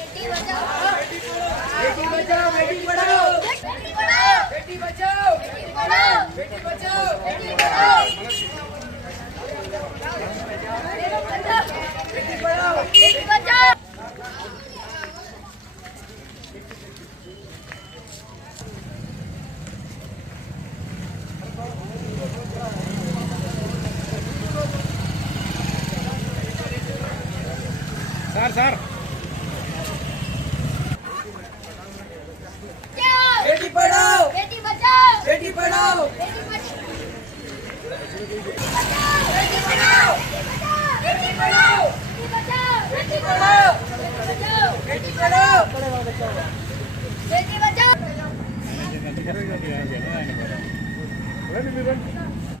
Beti Bachao Beti Padhao Beti Padhao Beti Bachao Beti Padhao Beti Bachao Beti Padhao Beti Padhao Beti Bachao sir Beti Padhao Beti Bachao Beti Padhao Beti Bachao Beti Padhao Beti Padhao Beti Bachao Beti Padhao Beti Bachao Beti Padhao Beti Bachao